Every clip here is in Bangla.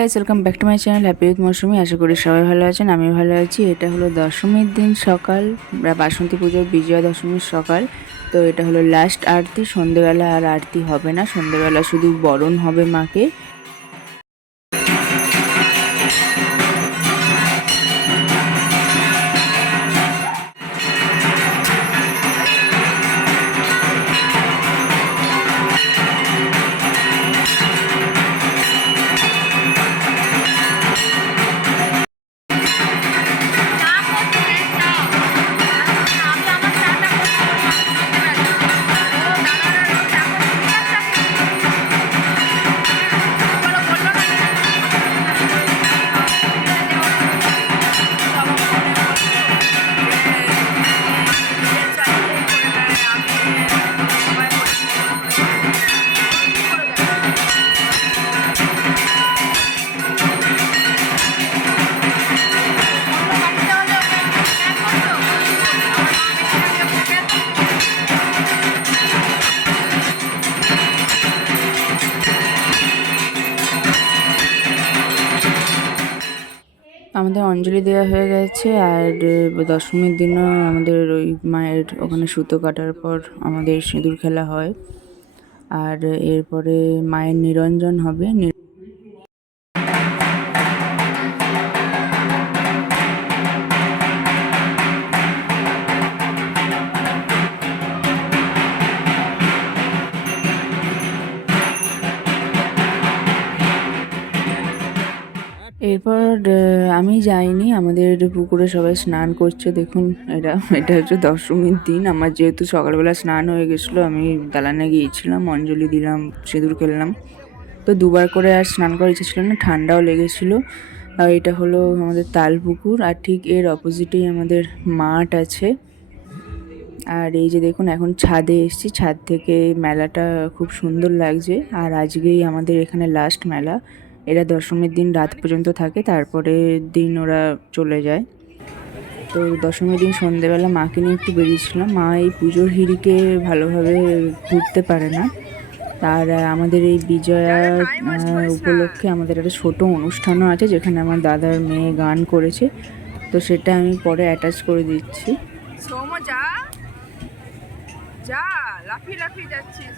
Guys, welcome back to my channel happy with Mousumi. আশা করি সবাই ভালো আছেন, আমি ভালো আছি। এটা হলো দশমীর দিন সকাল, বাসন্তী পুজোর বিজয়া দশমীর সকাল। তো এটা হলো লাস্ট আরতি। সন্ধেবেলা আর আরতি হবে না, সন্ধেবেলা শুধু বরণ হবে মাকে। আমাদের অঞ্জলি দেওয়া হয়ে গেছে। আর দশমীর দিনও আমাদের ওই মায়ের ওখানে সুতো কাটার পর আমাদের সিঁদুর খেলা হয়। আর এরপরে মায়ের নিরঞ্জন হবে। এরপর আমি যাইনি, আমাদের পুকুরে সবাই স্নান করছে। দেখুন, এটা হচ্ছে দশমীর দিন। আমার যেহেতু সকালবেলা স্নান হয়ে গেছিলো, আমি দালানে গিয়েছিলাম, অঞ্জলি দিলাম, সিঁদুর খেললাম। তো দুবার করে আর স্নান করার ইচ্ছে ছিল না, ঠান্ডাও লেগেছিলো। আর এটা হলো আমাদের তাল পুকুর, আর ঠিক এর অপোজিটেই আমাদের মাঠ আছে। আর এই যে দেখুন, এখন ছাদে এসেছি, ছাদ থেকে মেলাটা খুব সুন্দর লাগছে। আর আজকেই আমাদের এখানে লাস্ট মেলা। এরা দশমীর দিন রাত পর্যন্ত থাকে, তারপরে দিন ওরা চলে যায়। তো দশমীর দিন সন্ধেবেলা মাকে নিয়ে একটু বেরিয়েছিলাম। মা এই পুজোর হিড়িকে ভালোভাবে ঘুরতে পারে না। আর আমাদের এই বিজয়া উপলক্ষে আমাদের একটা ছোটো অনুষ্ঠানও আছে, যেখানে আমার দাদার মেয়ে গান করেছে। তো সেটা আমি পরে অ্যাটাচ করে দিচ্ছি। যা লাফিয়ে লাফিয়ে যাচ্ছিস।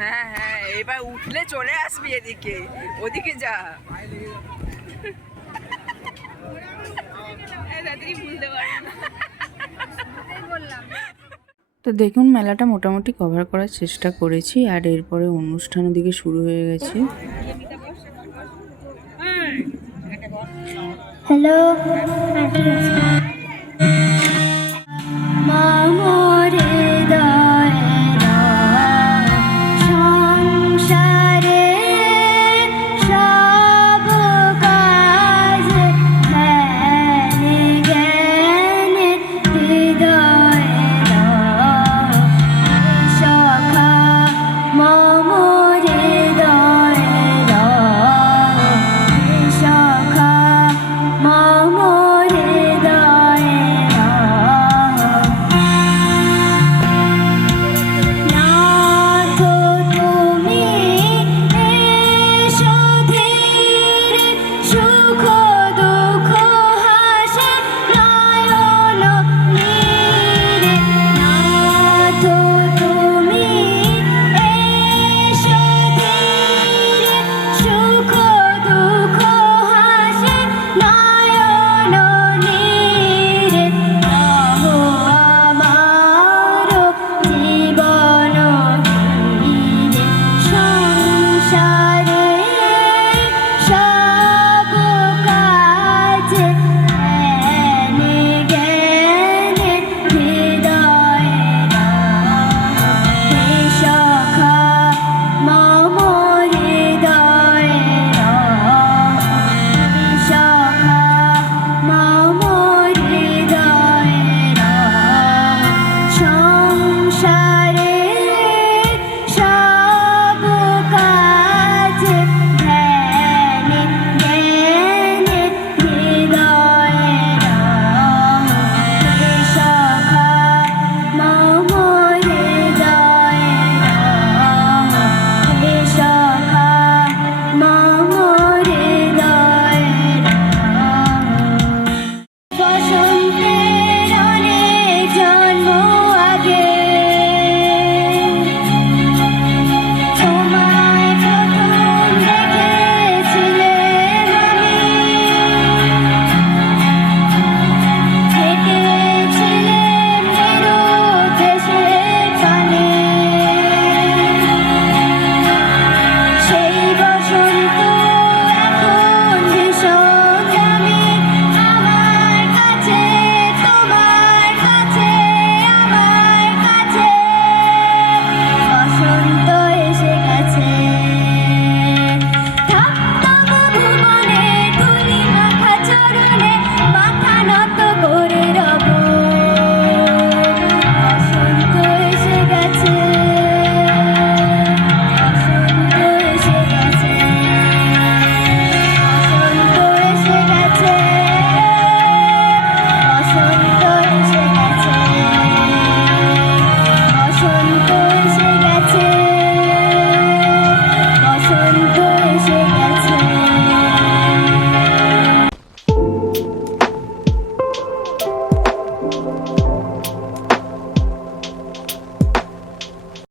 হ্যাঁ হ্যাঁ, এবার উঠলে চলে আসবি এদিকে, ওদিকে যা। তো দেখুন, মেলাটা মোটামুটি কভার করার চেষ্টা করেছি। আর এরপরে অনুষ্ঠান ওদিকে শুরু হয়ে গেছে। হ্যালো।